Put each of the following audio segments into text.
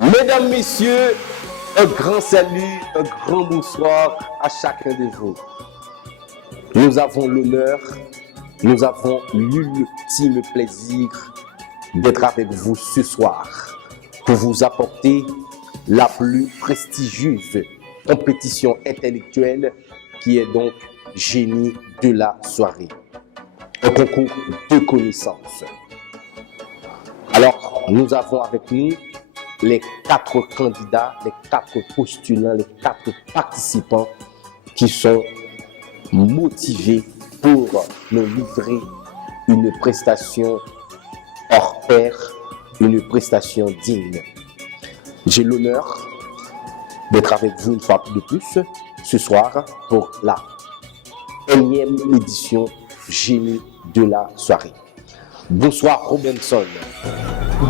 Mesdames, Messieurs, un grand salut, un grand bonsoir à chacun de vous. Nous avons l'honneur, nous avons l'ultime plaisir d'être avec vous ce soir pour vous apporter la plus prestigieuse compétition intellectuelle qui est donc Génie de la soirée. Un concours de connaissances. Alors, nous avons avec nous les 4 candidats, les 4 postulants, les 4 participants qui sont motivés pour nous livrer une prestation hors pair, une prestation digne. J'ai l'honneur d'être avec vous une fois de plus ce soir pour la 1e édition Génie de la soirée. Bonsoir Robinson.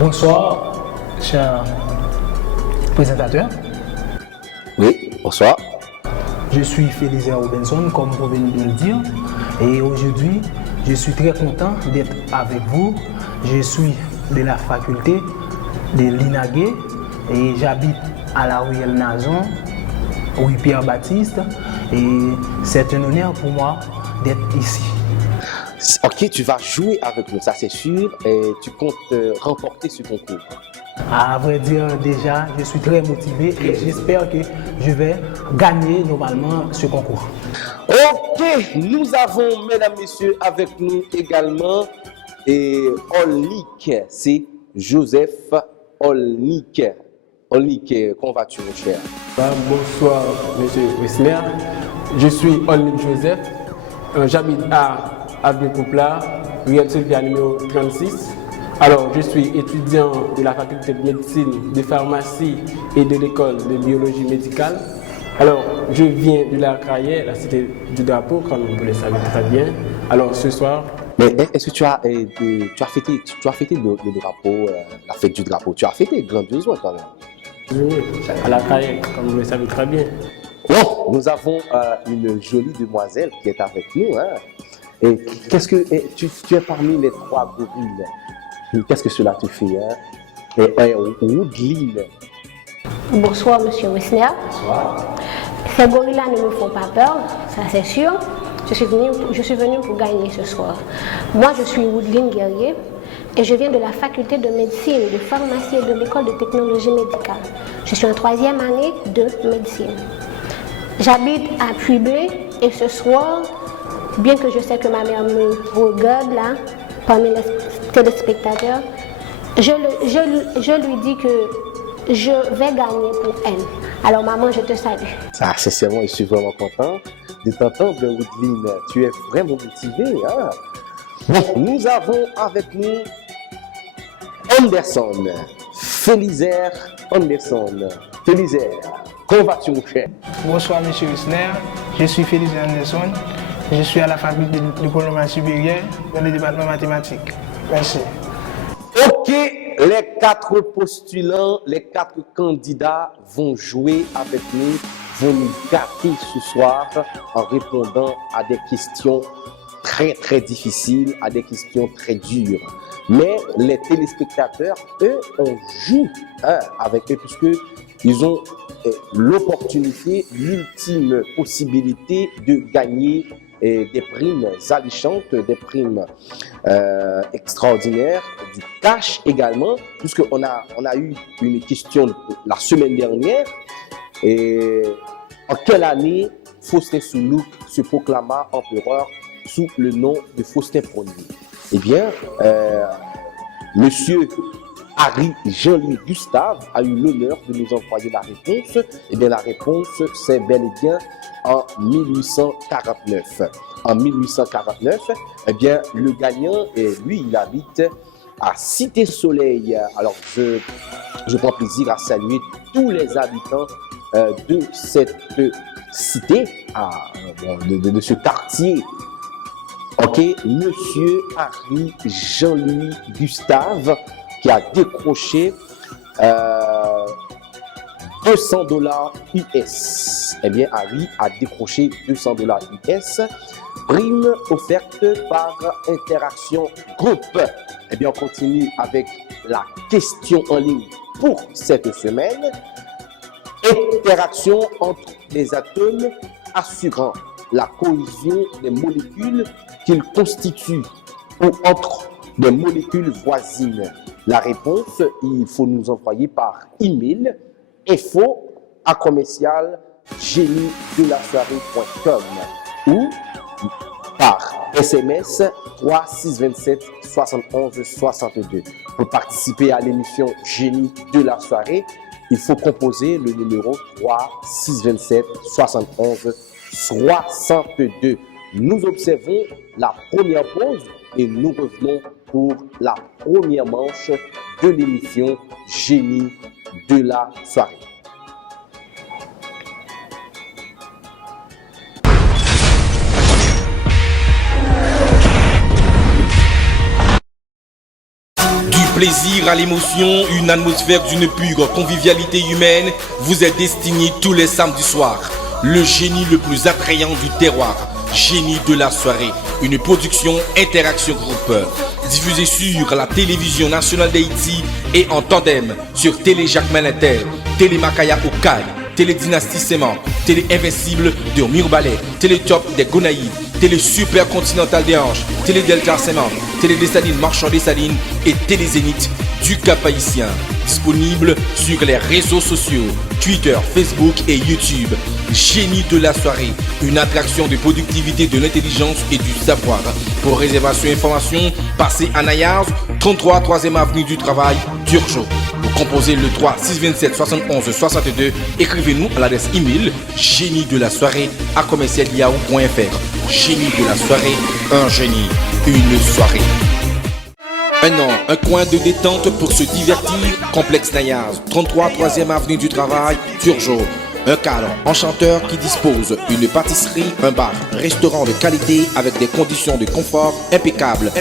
Bonsoir, cher présentateur. Oui, bonsoir. Je suis Félicien Robinson, comme vous venez de le dire. Et aujourd'hui, je suis très content d'être avec vous. Je suis de la faculté de l'INAGé et j'habite à la rue El Nazon, rue Pierre-Baptiste. Et c'est un honneur pour moi d'être ici. Ok, tu vas jouer avec nous, ça c'est sûr, et tu comptes remporter ce concours. À vrai dire, déjà, je suis très motivé et j'espère que je vais gagner normalement ce concours. Ok, nous avons, mesdames, messieurs, avec nous également Olnik, c'est Joseph Olnik. Olnik, comment vas-tu, mon cher? Bonsoir, monsieur Wissner. Je suis Olnik Joseph. J'habite à Avenue Pouplar, Riel Sylvia numéro 36. Alors, je suis étudiant de la faculté de médecine, de pharmacie et de l'école de biologie médicale. Alors, je viens de la carrière, la cité du drapeau, comme vous le savez très bien. Alors, ce soir... Mais est-ce que tu as fêté le drapeau, la fête du drapeau? Tu as fêté grandiosement quand même. Oui, à la carrière, comme vous le savez très bien. Bon, nous avons une jolie demoiselle qui est avec nous. Hein? Et qu'est-ce que tu es parmi les 3 gorilles? Qu'est-ce que cela te fait? Hein? Woodline. Bonsoir, monsieur Wissner. Bonsoir. Ces gorilles-là ne me font pas peur, ça c'est sûr. Je suis venue pour gagner ce soir. Moi, je suis Woodline Guerrier et je viens de la faculté de médecine, de pharmacie et de l'école de technologie médicale. Je suis en 3e année de médecine. J'habite à Puy-Blé et ce soir, bien que je sais que ma mère me regarde là, parmi les téléspectateurs, je lui dis que je vais gagner pour elle. Alors maman, je te salue. Ah, sincèrement, je suis vraiment content de t'entendre, Woodline. Tu es vraiment motivé. Hein? Bon, nous avons avec nous Anderson, Félisaire Anderson. Félisaire, comment vas-tu, mon cher? Bonsoir, monsieur Wissner. Je suis Félicien Anderson. Je suis à la faculté de l'économie supérieure dans le département mathématique. Merci. Ok, les 4 postulants, les 4 candidats vont jouer avec nous, vont nous gâter ce soir en répondant à des questions très difficiles, à des questions très dures. Mais les téléspectateurs, eux, on joue avec eux puisqu'ils ont l'opportunité, l'ultime possibilité de gagner des primes alléchantes, des primes extraordinaires, du cash également, puisqu'on a eu une question la semaine dernière. Et en quelle année Faustin Soulouque se proclama empereur sous le nom de Faustin Ier? Eh bien, monsieur Harry Jean-Louis Gustave a eu l'honneur de nous envoyer la réponse. Eh bien, la réponse, c'est bel et bien en 1849. En 1849, eh bien, le gagnant, lui, il habite à Cité-Soleil. Alors, je prends plaisir à saluer tous les habitants de cette cité, de ce quartier Ok, monsieur Harry Jean-Louis Gustave qui a décroché $200 US. Eh bien, Harry a décroché $200 US. Prime offerte par Interaction Group. Eh bien, on continue avec la question en ligne pour cette semaine. Interaction entre les atomes assurant la cohésion des molécules qu'ils constituent ou entre des molécules voisines. La réponse, il faut nous envoyer par email info@géniedelasoirée.com ou par SMS 3627 71 62. Pour participer à l'émission Génie de la soirée, il faut composer le numéro 3627 71 62. Nous observons la première pause et nous revenons pour la première manche de l'émission Génie de la soirée. Du plaisir à l'émotion, une atmosphère d'une pure convivialité humaine vous est destinée tous les samedis soirs. Le génie le plus attrayant du terroir, Génie de la soirée, une production Interaction Group, diffusée sur la télévision nationale d'Haïti et en tandem sur Télé Jacques Malinter, Télé Makaya Okaï, Télé Dynastie Séman, Télé Invincible de Mirbalais, Télé Top des Gonaïves, Télé Super Continental des Anges, Télé Delta Séman, Télé Dessalines Marchand Dessalines et Télé Zénith du Cap-Haïtien. Disponible sur les réseaux sociaux, Twitter, Facebook et YouTube. Génie de la soirée, une attraction de productivité, de l'intelligence et du savoir. Pour réservation et information, passez à Nayars, 33 3e avenue du Travail, Turgeau. Vous composez le 3 627 71 62. Écrivez-nous à l'adresse email génie-de-la-soirée@commercial-yahoo.fr. Génie de la soirée, un génie, une soirée. Un an, un coin de détente pour se divertir. Complexe Nayars, 33 3e avenue du Travail, Turgeau. Un cadre enchanteur qui dispose d'une pâtisserie, un bar, restaurant de qualité avec des conditions de confort impeccables.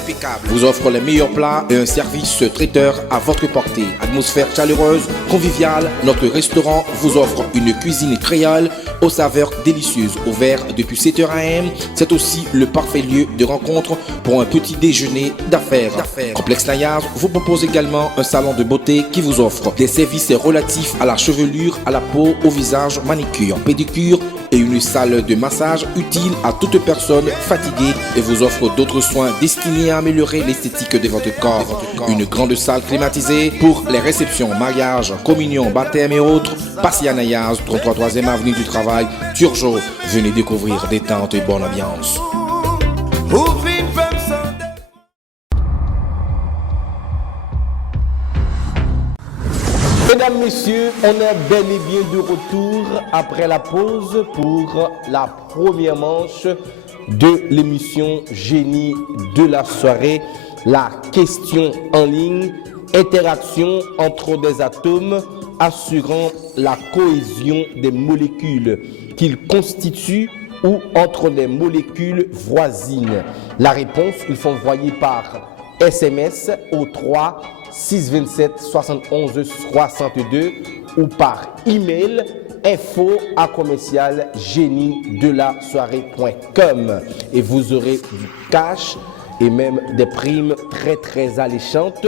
Vous offre les meilleurs plats et un service traiteur à votre portée. Atmosphère chaleureuse, conviviale, notre restaurant vous offre une cuisine créole aux saveurs délicieuses. Ouvert depuis 7h AM, c'est aussi le parfait lieu de rencontre pour un petit déjeuner d'affaires. Complexe Nayars vous propose également un salon de beauté qui vous offre des services relatifs à la chevelure, à la peau, au visage, manicure, pédicure et une salle de massage utile à toute personne fatiguée et vous offre d'autres soins destinés à améliorer l'esthétique de votre corps. Une grande salle climatisée pour les réceptions, mariages, communions, baptêmes et autres. Passez à Nayars, 33 3e avenue du Travail, Turgeau. Venez découvrir détente et bonne ambiance. Mesdames, Messieurs, on est bel et bien de retour après la pause pour la première manche de l'émission Génie de la soirée. La question en ligne, interaction entre des atomes assurant la cohésion des molécules qu'ils constituent ou entre des molécules voisines. La réponse, il faut envoyer par SMS au 3 627 71 62 ou par email info@géniedelasoirée.com et vous aurez du cash et même des primes très alléchantes.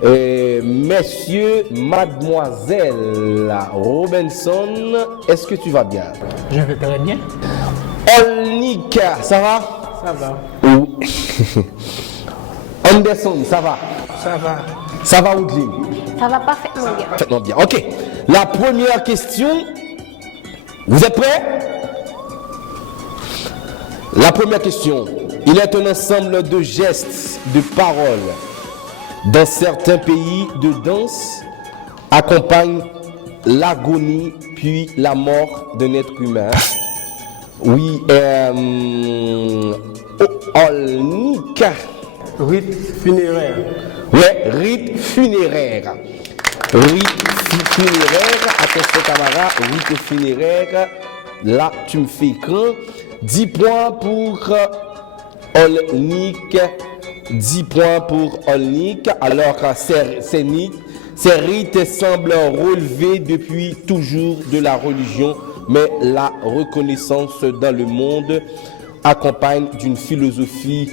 Messieurs, mademoiselle Robinson, est-ce que tu vas bien? Je vais très bien. Olnika, ça va? Ça va. Anderson, ça va? Ça va. Ça va, Oudline? Ça va parfaitement bien. Parfaitement bien. Ok. La première question. Vous êtes prêts? La première question. Il est un ensemble de gestes, de paroles. Dans certains pays de danse, accompagne l'agonie puis la mort d'un être humain. Oui, Olnika. Rite funéraire. Ouais, rite funéraire. Rite funéraire, attention camarade, rite funéraire. Là, tu me fais écran. 10 points pour Olnik, 10 points pour Olnik, alors que ces rites semblent relever depuis toujours de la religion, mais la reconnaissance dans le monde accompagne d'une philosophie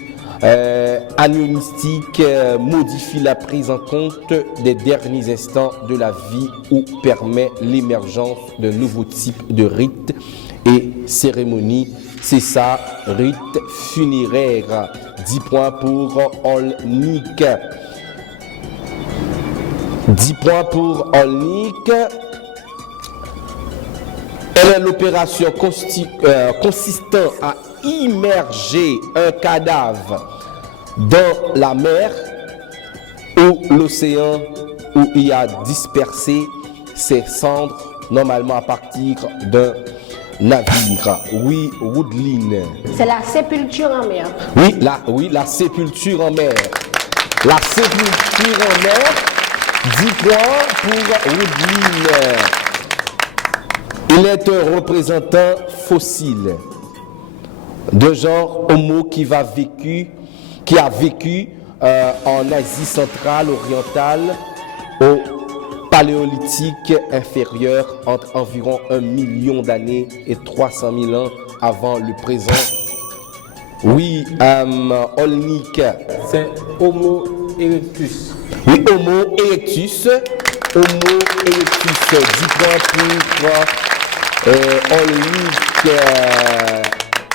agnostique, modifie la prise en compte des derniers instants de la vie ou permet l'émergence de nouveaux types de rites et cérémonies. C'est ça, rite funéraire. 10 points pour Olnik. 10 points pour Olnik. Elle est l'opération consistant à immerger un cadavre dans la mer ou l'océan où il a dispersé ses cendres, normalement à partir d'un navire. Oui, Woodline. C'est la sépulture en mer. Oui, la sépulture en mer. La sépulture en mer, 10 points pour Woodline. Il est un représentant fossile de genre Homo qui a vécu en Asie centrale, orientale, au Paléolithique inférieur, entre environ 1 million d'années et 300 000 ans avant le présent. Oui, Olnik. C'est Homo erectus. Oui, Homo erectus. Homo erectus. 10 points pour Olnik.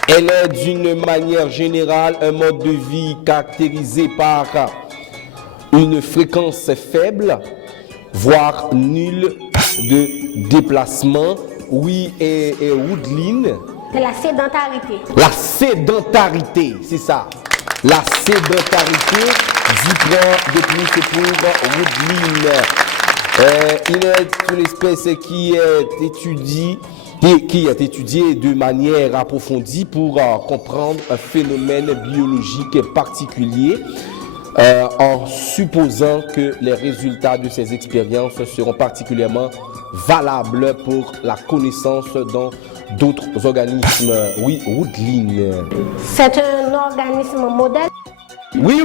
Elle est d'une manière générale un mode de vie caractérisé par une fréquence faible, voire nulle de déplacement. Oui, et Woodline. C'est la sédentarité. La sédentarité, c'est ça. La sédentarité, 10 points de plus pour Woodline. Il est une espèce qui est étudiée de manière approfondie pour comprendre un phénomène biologique particulier, en supposant que les résultats de ces expériences seront particulièrement valables pour la connaissance dans d'autres organismes. Oui, Woodline. C'est un organisme modèle. Oui,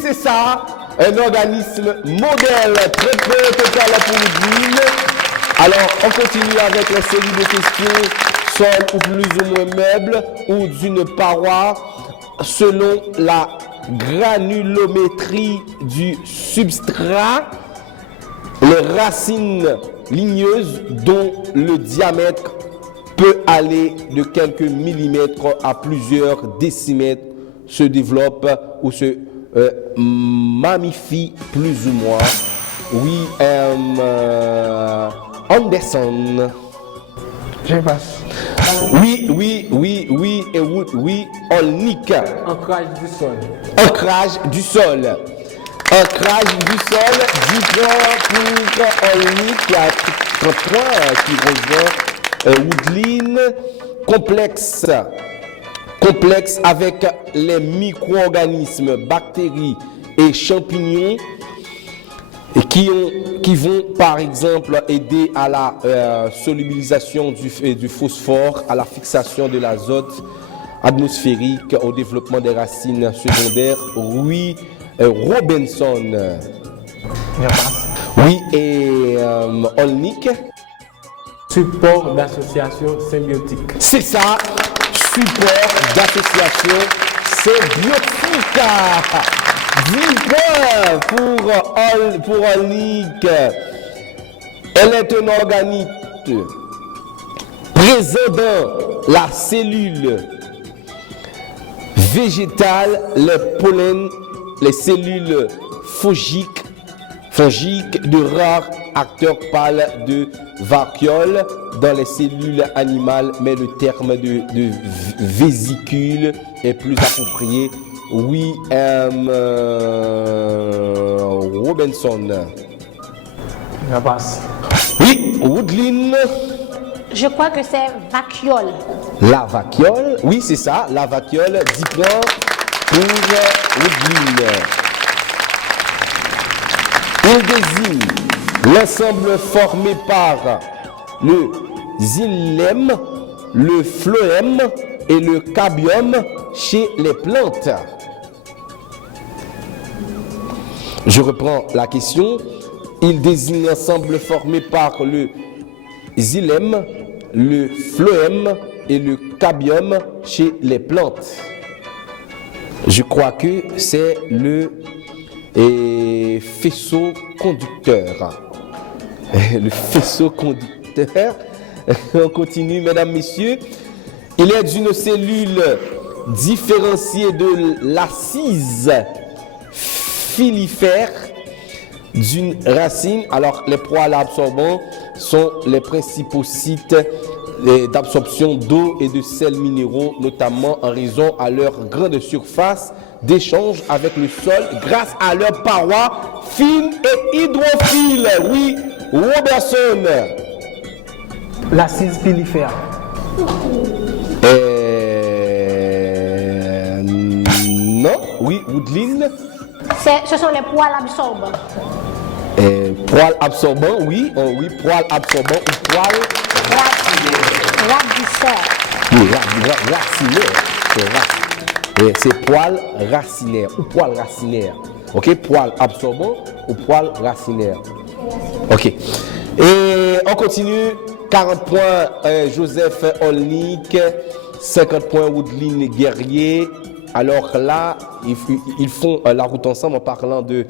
c'est ça. Un organisme modèle. Très total pour Woodline. Alors, on continue avec la série de questions, sol ou plus ou moins meuble ou d'une paroi, selon la granulométrie du substrat, les racines ligneuses dont le diamètre peut aller de quelques millimètres à plusieurs décimètres se développent ou se mammifient plus ou moins. Oui, Anderson. Je passe. Oui, et oui, Olnik. Ancrage du sol. Ancrage du sol. Ancrage du sol, 10 points pour Olnik, qui a 30 points, qui rejoint Woodline. Complexe avec les micro-organismes, bactéries et champignons, et qui vont par exemple aider à la solubilisation du phosphore, à la fixation de l'azote atmosphérique, au développement des racines secondaires. Oui, Robinson. Oui, et Olnik. Support d'association symbiotique. C'est ça, support d'association symbiotique. 10 points pour Olnik. Elle est un organite présent dans la cellule végétale, les pollens, les cellules fongiques, de rares acteurs pâles de vacuoles dans les cellules animales, mais le terme de vésicule est plus approprié. Oui, Robinson. Je passe. Oui, Woodline. Je crois que c'est vacuole. La vacuole, oui c'est ça, la vacuole, 10 points pour Woodline. Il désigne l'ensemble formé par le xylème, le phloème et le cambium chez les plantes. Je reprends la question. Il désigne l'ensemble formé par le xylème, le phloème et le cabium chez les plantes. Je crois que c'est le faisceau conducteur. Le faisceau conducteur. On continue, mesdames, messieurs. Il est d'une cellule différenciée de l'assise filifère d'une racine. Alors, les poils absorbants sont les principaux sites d'absorption d'eau et de sels minéraux, notamment en raison à leur grande surface d'échange avec le sol grâce à leurs parois fines et hydrophiles. Oui, Robertson. L'assise pilifère. Non, oui, Woodline. Ce sont les poils absorbants. Poils absorbants, oui, oui, poils absorbants ou poils Radiculaires. oui, racinaires. C'est poils racinaires ou poils racinaires. Ok, poils absorbants ou poils racinaires. Ok. Et on continue. 40 points Joseph Olnik, 50 points Woodline Guerrier. Alors là, ils font la route ensemble en parlant de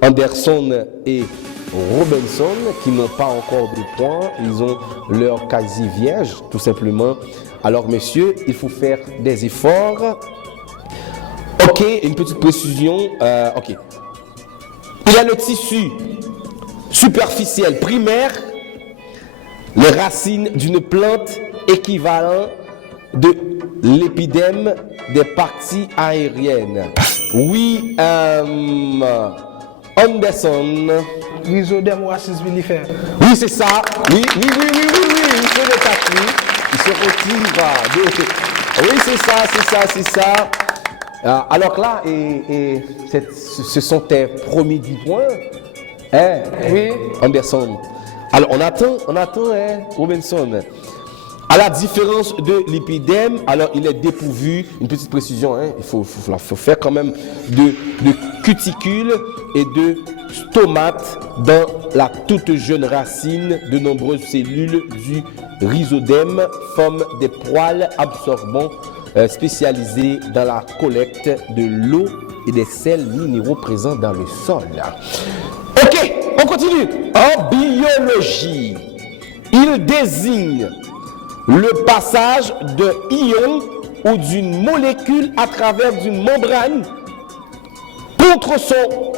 Anderson et Robinson qui n'ont pas encore de points. Ils ont leur casier vierge, tout simplement. Alors, messieurs, il faut faire des efforts. Ok, une petite précision. Ok. Il y a le tissu superficiel primaire, les racines d'une plante équivalent de l'épidème des parties aériennes. Oui, Anderson. Rhizodème ou assise pilifère. Oui, c'est ça. Oui. Il fait le tapis. Il se retire. Oui, c'est ça. Alors là, ce sont tes premiers 10 points. Hein? Oui. Anderson. Alors, on attend, hein, Robinson. À la différence de l'épidème, alors il est dépourvu, une petite précision, hein, il faut faire quand même de cuticules et de stomates dans la toute jeune racine. De nombreuses cellules du rhizodème forment des poils absorbants spécialisés dans la collecte de l'eau et des sels minéraux présents dans le sol. Ok, on continue. En biologie, il désigne le passage d'un ion ou d'une molécule à travers une membrane contre son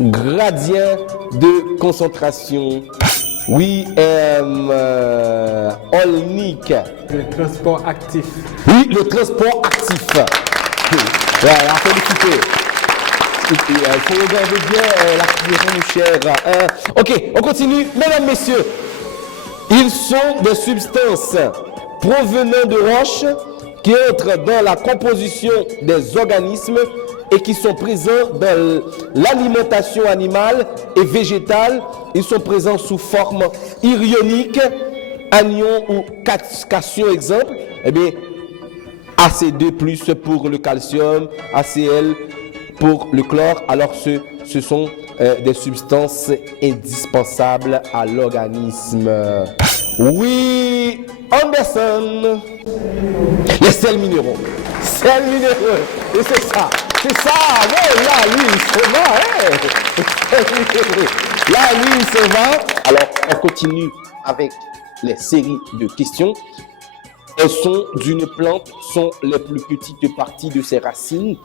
gradient de concentration. Oui, Olnik. Le transport actif. Oui, le transport actif. Voilà, félicité. Il faut regarder bien la cuillère, mon cher. Ok, on continue. Mesdames, messieurs, ils sont des substances provenant de roches qui entrent dans la composition des organismes et qui sont présents dans l'alimentation animale et végétale. Ils sont présents sous forme ionique, anion ou cation, exemple. Eh bien, Ac2+ pour le calcium, ACl pour le chlore. Alors, ce sont des substances indispensables à l'organisme. Oui, Anderson. Les sels minéraux. Sels minéraux. Et c'est ça. C'est ça. Ouais, là, lui, il se va. Là, lui, il se va. Alors, on continue avec les séries de questions. Elles sont d'une plante, sont les plus petites parties de ses racines.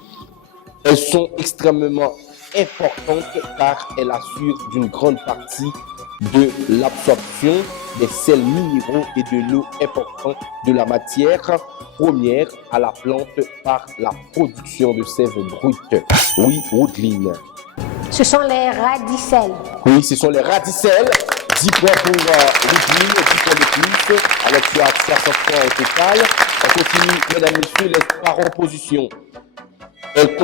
Elles sont extrêmement importantes car elles assurent d'une grande partie de l'absorption des sels minéraux et de l'eau importante de la matière première à la plante par la production de sève brute. Oui, Woodline. Ce sont les radicelles. Oui, ce sont les radicelles. 10 points pour Woodline, 10 points de plus. Alors tu as 60 points au total. On continue, mesdames, messieurs, les paroles en position. Elles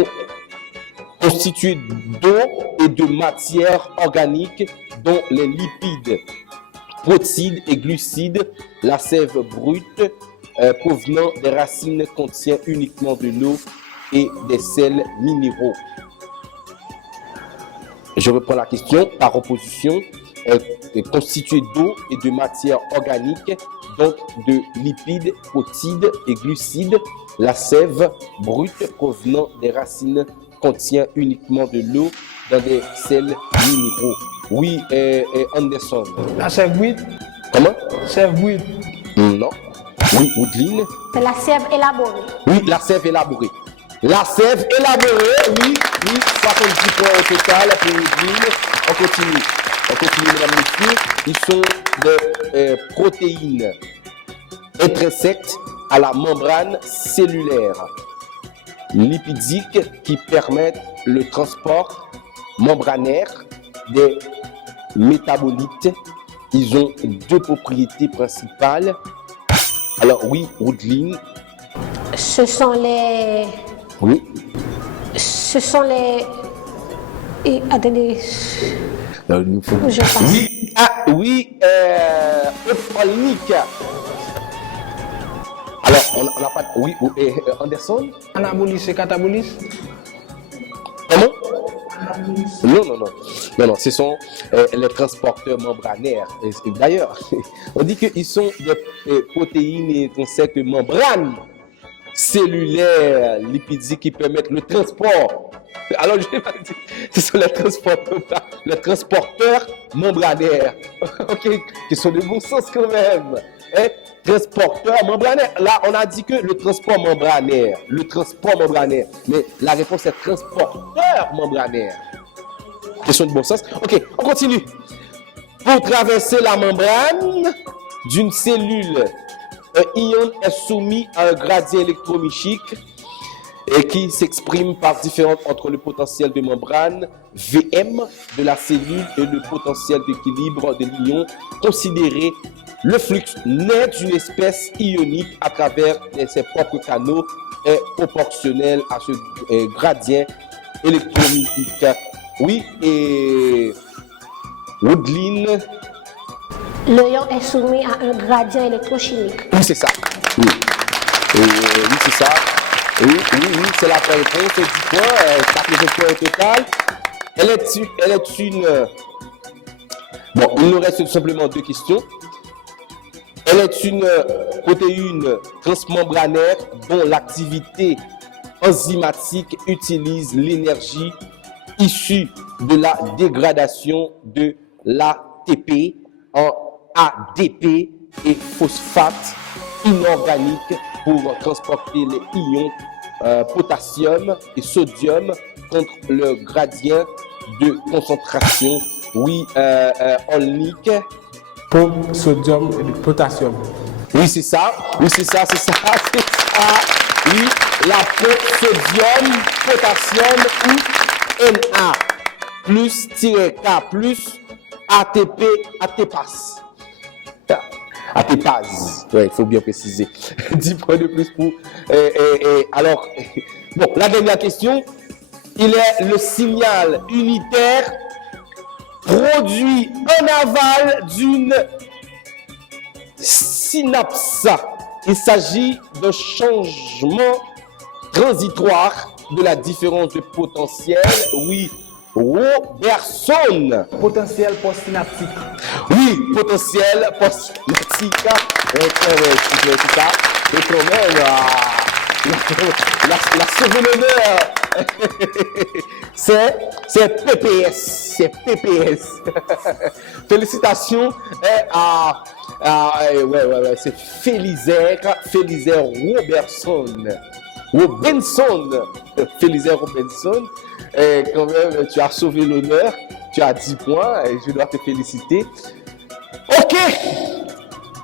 constituées d'eau et de matière organique dont les lipides, protéines et glucides, la sève brute provenant des racines contient uniquement de l'eau et des sels minéraux. Je reprends la question. Par opposition, est constituée d'eau et de matière organique, donc de lipides, protides et glucides. La sève brute provenant des racines contient uniquement de l'eau dans des sels minéraux. Oui, Anderson. La sève brute. Comment? Sève brute. Non. Oui, Woodline. C'est la sève élaborée. Oui, la sève élaborée. La sève élaborée, oui, 70 points au total pour Woodline. On continue, mesdames, messieurs. Ils sont des protéines intrinsèques à la membrane cellulaire lipidique qui permettent le transport membranaire des métabolites. Ils ont deux propriétés principales. Alors oui, Woodline. Ce sont les... Oui. Ce sont les... attendez. Je passe. Oui, oui, ophrolnique. Alors, on n'a pas... Oui, Anderson. Anabolis et catabolis. Comment? Non, ce sont les transporteurs membranaires. Et d'ailleurs, on dit qu'ils sont des protéines intrinsèques de membrane cellulaire lipidique qui permettent le transport. Alors, je vais pas dire, ce sont les transporteurs membranaires. Ok, qui sont de bon sens quand même. Hein? Transporteur membranaire. Là, on a dit que le transport membranaire. Mais la réponse est transporteur membranaire. Question de bon sens. Ok, on continue. Pour traverser la membrane d'une cellule, un ion est soumis à un gradient électromécanique et qui s'exprime par différence entre le potentiel de membrane Vm de la cellule et le potentiel d'équilibre de l'ion. Considérez le flux net d'une espèce ionique à travers ses propres canaux est proportionnel à ce gradient électromécanique. Oui, et Woodline. L'ion est soumis à un gradient électrochimique. Oui, c'est ça. Oui, oui c'est ça. Oui, c'est la vraie réponse. 10 points, 4 points au total. Elle est une... Bon, il nous reste simplement 2 questions. Elle est une protéine transmembranaire dont l'activité enzymatique utilise l'énergie issue de la dégradation de l'ATP en ADP et phosphate inorganique pour transporter les ions potassium et sodium contre le gradient de concentration. Oui, Olnik. Pour sodium et du potassium. Oui, c'est ça. Oui, la pompe sodium, potassium ou Na plus K plus ATP, ATPase. ATPase, ouais, il faut bien préciser. 10 points de plus pour... alors, bon, la dernière question. Il est le signal unitaire produit en aval d'une synapse. Il s'agit d'un changement transitoire de la différence de potentiel. Oui, Robertson. Potentiel postsynaptique. Oui, potentiel postsynaptique. C'est ça. Et quand même, la seconde honneur, c'est PPS. C'est PPS. Félicitations c'est Félisaire Robertson. Félisaire Robinson. Quand même, tu as sauvé l'honneur. Tu as 10 points et je dois te féliciter. Ok!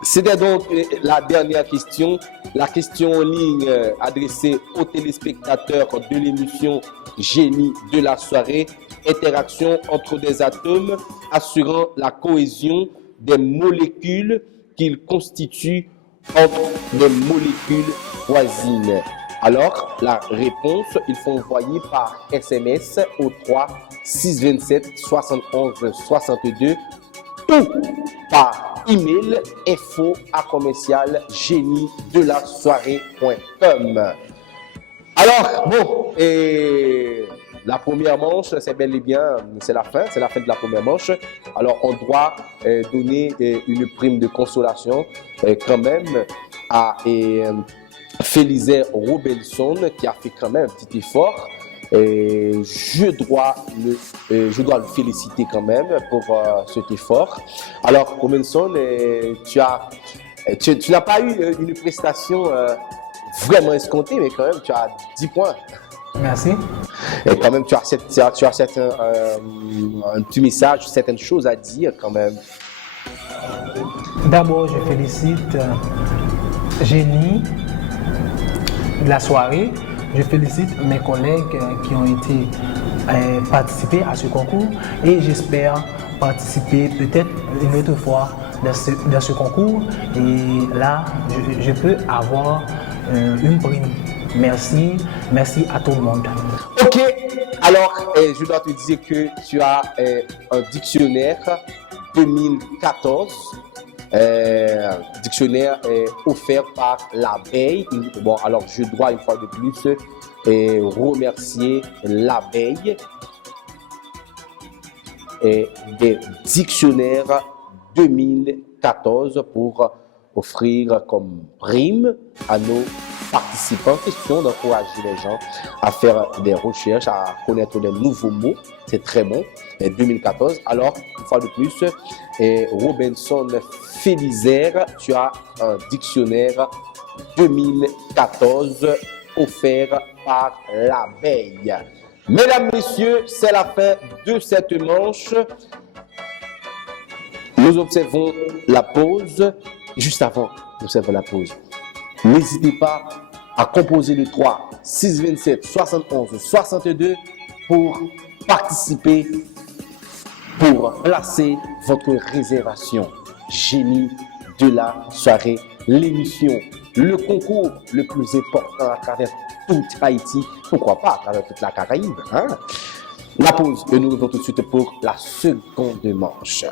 C'était donc la dernière question. La question en ligne adressée aux téléspectateurs de l'émission Génie de la soirée. Interaction entre des atomes assurant la cohésion des molécules qu'ils constituent entre des molécules voisines. Alors, la réponse, il faut envoyer par SMS au 3 627 71 62 ou par email info@génie-de-la-soirée.com. Alors, bon, et la première manche, c'est bel et bien, c'est la fin de la première manche. Alors, on doit donner une prime de consolation quand même à Félisaire Robinson qui a fait quand même un petit effort. Je dois le féliciter quand même pour cet effort. Alors, Robinson, tu n'as pas eu une prestation vraiment escomptée, mais quand même, tu as 10 points. Merci. Et quand même, tu as un petit message, certaines choses à dire quand même. D'abord, je félicite Génie de la soirée. Je félicite mes collègues qui ont été participés à ce concours et j'espère participer peut-être une autre fois dans ce concours. Et là, je peux avoir une prime. Merci à tout le monde. Ok, alors je dois te dire que tu as un dictionnaire 2014. Dictionnaire offert par l'abeille. Bon, alors je dois une fois de plus remercier l'abeille des dictionnaires 2014 pour offrir comme prime à nos participants. Question d'encourager les gens à faire des recherches, à connaître des nouveaux mots. C'est très bon. 2014. Alors, une fois de plus, Robinson Félisaire, tu as un dictionnaire 2014 offert par l'abeille. Mesdames, messieurs, c'est la fin de cette manche. Nous observons la pause. Juste avant d'observer la pause, n'hésitez pas à composer le 3 627 71 62 pour participer, pour placer votre réservation. Génie de la soirée, l'émission, le concours le plus important à travers toute Haïti, pourquoi pas à travers toute la Caraïbe. Hein? La pause et nous revenons tout de suite pour la seconde manche.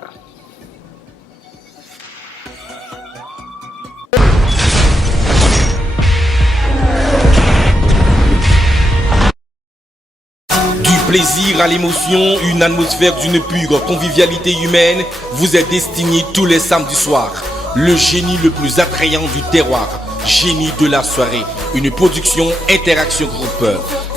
Plaisir à l'émotion, une atmosphère d'une pure convivialité humaine vous est destinée tous les samedis soirs. Le génie le plus attrayant du terroir, Génie de la soirée, une production Interaction Group,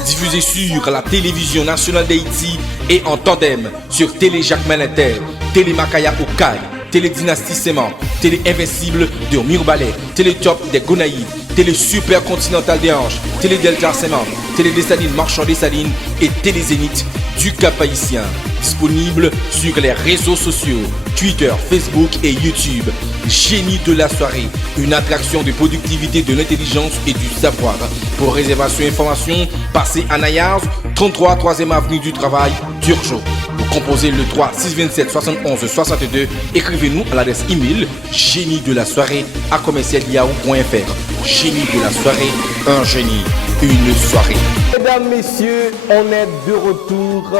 diffusée sur la télévision nationale d'Haïti et en tandem sur Télé Jacques Malinter, Télé Makaya Okaï, Télé Dynastie Séman, Télé Invincible de Mirbalais, Télé Top des Gonaïves, Télé Super Continental des Anges, Télé Delta Séman, Télé Dessalines Marchand Dessalines et Télé Zénith du Cap-Haïtien. Disponible sur les réseaux sociaux, Twitter, Facebook et YouTube. Génie de la soirée, une attraction de productivité, de l'intelligence et du savoir. Pour réservation et information, passez à Nayars, 33 3e avenue du Travail, Turgeot. Vous composez le 3 627 71 62. Écrivez-nous à l'adresse email génie-de-la-soirée@commercial-yahoo.fr. Génie de la soirée, un génie, une soirée. Mesdames, messieurs, on est de retour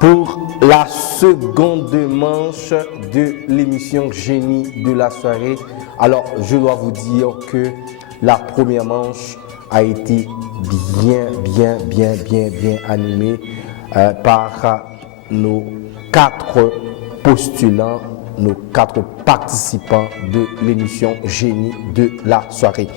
pour la seconde manche de l'émission Génie de la soirée. Alors, je dois vous dire que la première manche a été bien animée par nos 4 postulants, nos 4 participants de l'émission Génie de la soirée.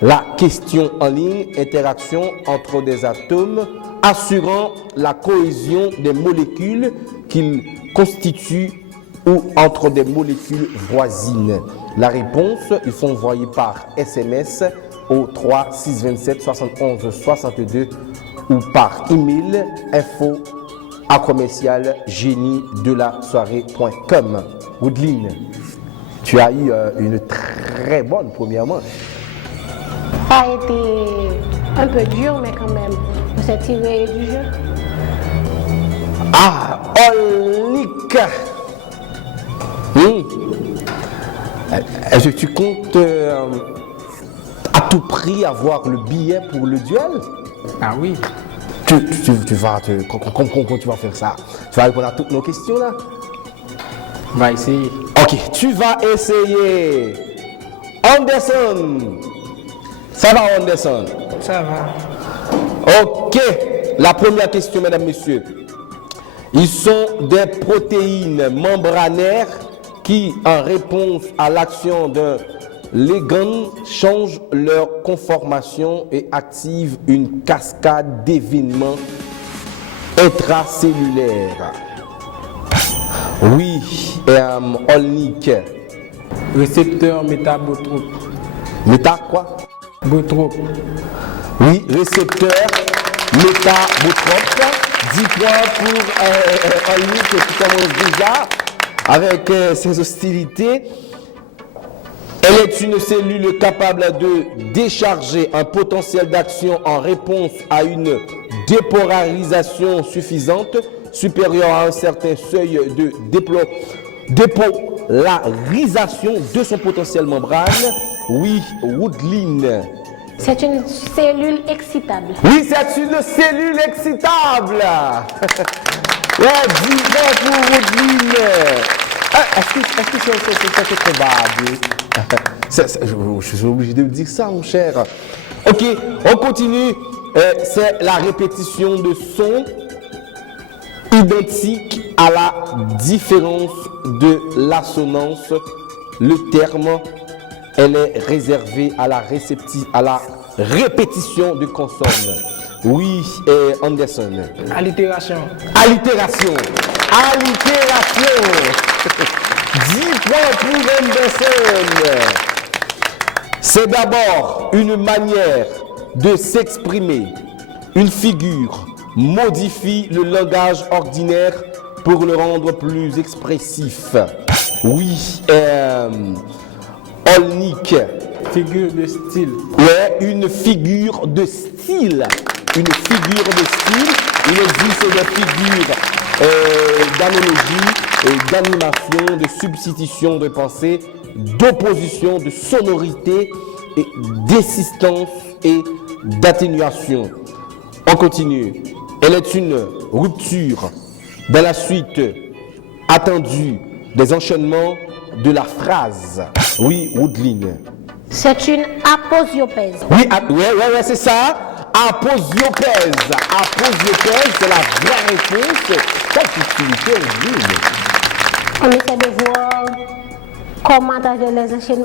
La question en ligne, interaction entre des atomes assurant la cohésion des molécules qu'ils constituent ou entre des molécules voisines. La réponse, il faut envoyer par SMS au 3 627 71 62 ou par email info@génie-de-la-soirée.com. Woodline, tu as eu une très bonne première manche. Ça a été un peu dur, mais quand même, on s'est tiré du jeu. Ah, Olik! Est-ce que tu comptes à tout prix avoir le billet pour le duel? Ah oui. Comment tu vas faire ça? Tu vas répondre à toutes nos questions là? On va essayer. Ok, tu vas essayer. Anderson. Ça va, Anderson? Ça va. Ok. La première question, mesdames, messieurs. Ils sont des protéines membranaires qui, en réponse à l'action d'un ligand, changent leur conformation et activent une cascade d'événements intracellulaires. Oui, Olnik. Récepteur métabotrope. Méta quoi? Botrope. Oui, récepteur métabotrope. 10 points pour Olnik qui commence déjà avec ses hostilités. Elle est une cellule capable de décharger un potentiel d'action en réponse à une dépolarisation suffisante, supérieure à un certain seuil de dépolarisation de son potentiel membrane. Oui, Woodline. C'est une cellule excitable. Oui, c'est une cellule excitable. Ouais, 10 points pour Woodline. Est-ce que c'est probable? Je suis obligé de dire ça, mon cher. Ok, on continue. C'est la répétition de sons identiques à la différence de l'assonance. Le terme, elle est réservée à la répétition de consonnes. Oui, Anderson. Allitération. Allitération. Allitération. 10 points pour Anderson. C'est d'abord une manière de s'exprimer. Une figure modifie le langage ordinaire pour le rendre plus expressif. Oui, Olnik. Figure de style. Ouais, une figure de style. Une figure de style. Il existe des figures d'analogie, d'animation, de substitution de pensée, d'opposition, de sonorité, et d'insistance et d'atténuation. On continue. Elle est une rupture dans la suite attendue des enchaînements de la phrase. Oui, Woodline. C'est une aposiopèse. Oui, ouais, c'est ça. Aposiopèse. Aposiopèse, c'est la vraie réponse. Quelle utilité, Woodline? On essaie de voir comment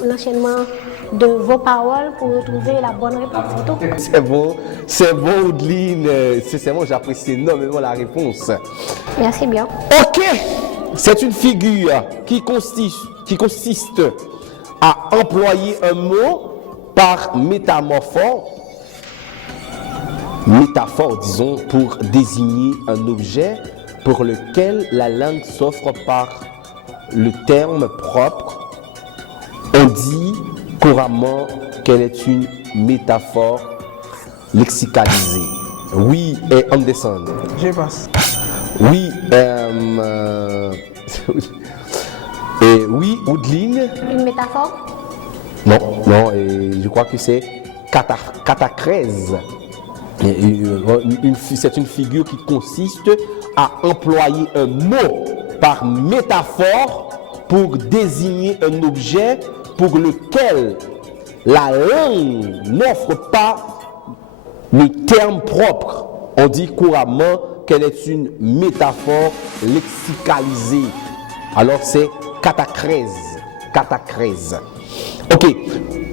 l'enchaînement de vos paroles pour trouver la bonne réponse. C'est tout. C'est bon, Woodline. Sincèrement, j'apprécie énormément la réponse. Merci bien. Ok, c'est une figure qui consiste à employer un mot par métaphore, disons, pour désigner un objet pour lequel la langue s'offre par le terme propre. On dit couramment qu'elle est une métaphore lexicalisée. Oui, et Anderson. Je passe. Oui, oui, Woodline. Une métaphore? Non, et je crois que c'est catacrèse. C'est une figure qui consiste à employer un mot par métaphore pour désigner un objet pour lequel la langue n'offre pas le terme propre. On dit couramment qu'elle est une métaphore lexicalisée. Alors c'est catacrèse. Ok.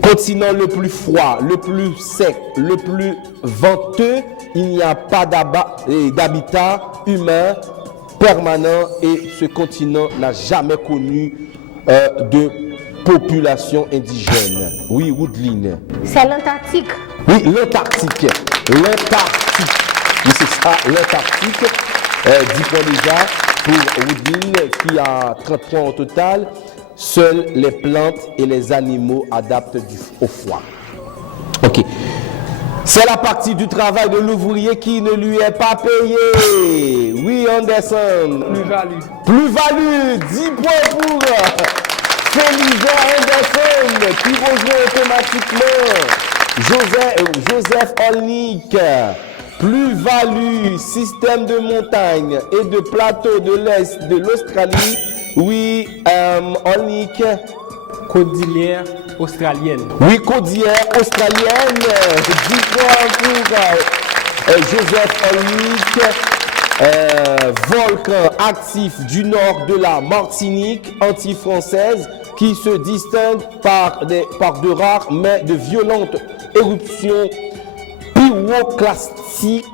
Continent le plus froid, le plus sec, le plus venteux, il n'y a pas d'habitat humain permanent et ce continent n'a jamais connu de population indigène. Oui, Woodline. C'est l'Antarctique. Oui, l'Antarctique. Oui, c'est ça, l'Antarctique. 10 points déjà pour Woodline qui a 30 points au total. Seules les plantes et les animaux adaptent au froid. Ok. C'est la partie du travail de l'ouvrier qui ne lui est pas payé. Oui, Anderson. Plus-value. 10 points pour Félix Anderson qui rejoint automatiquement Joseph Olnik. Plus-value. Système de montagne et de plateau de l'Est de l'Australie oui, Olnik. Cordillère australienne. Oui, Cordillère australienne. 10 points pour Joseph Olnik. Volcan actif du nord de la Martinique anti-française qui se distingue par de rares mais de violentes éruptions pyroclastiques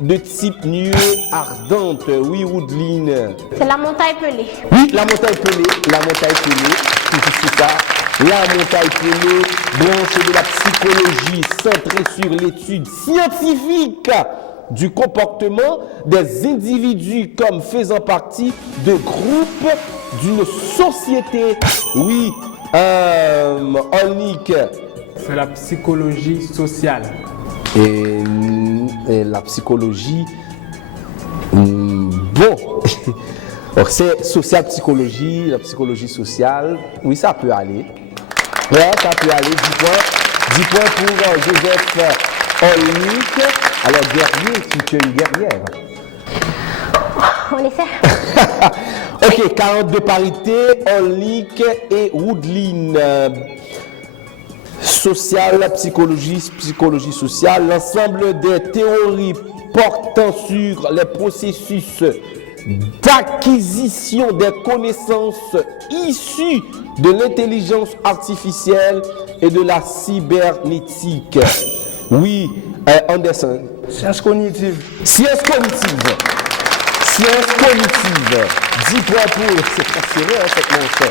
de type nuée ardente. Oui, Woodline. C'est la montagne pelée. Oui, la montagne pelée. La montagne pelée. C'est ça. La montagne pelée, branche de la psychologie centrée sur l'étude scientifique du comportement des individus comme faisant partie de groupes d'une société. Oui, Olnik. C'est la psychologie sociale. Et la psychologie, bon, donc c'est social psychologie, la psychologie sociale, oui ça peut aller. Ouais, ça peut aller, 10 points. 10 points pour Joseph Olnik. Alors guerrier, tu es une guerrière. On essaie. Ok, 42 parités, Olnik et Woodline. Sociale, psychologie sociale, l'ensemble des théories portant sur les processus d'acquisition des connaissances issues de l'intelligence artificielle et de la cybernétique. Oui, Anderson. Sciences cognitives. Sciences cognitives. Sciences cognitives. 10 points pour. C'est pas serré, hein, cette manche.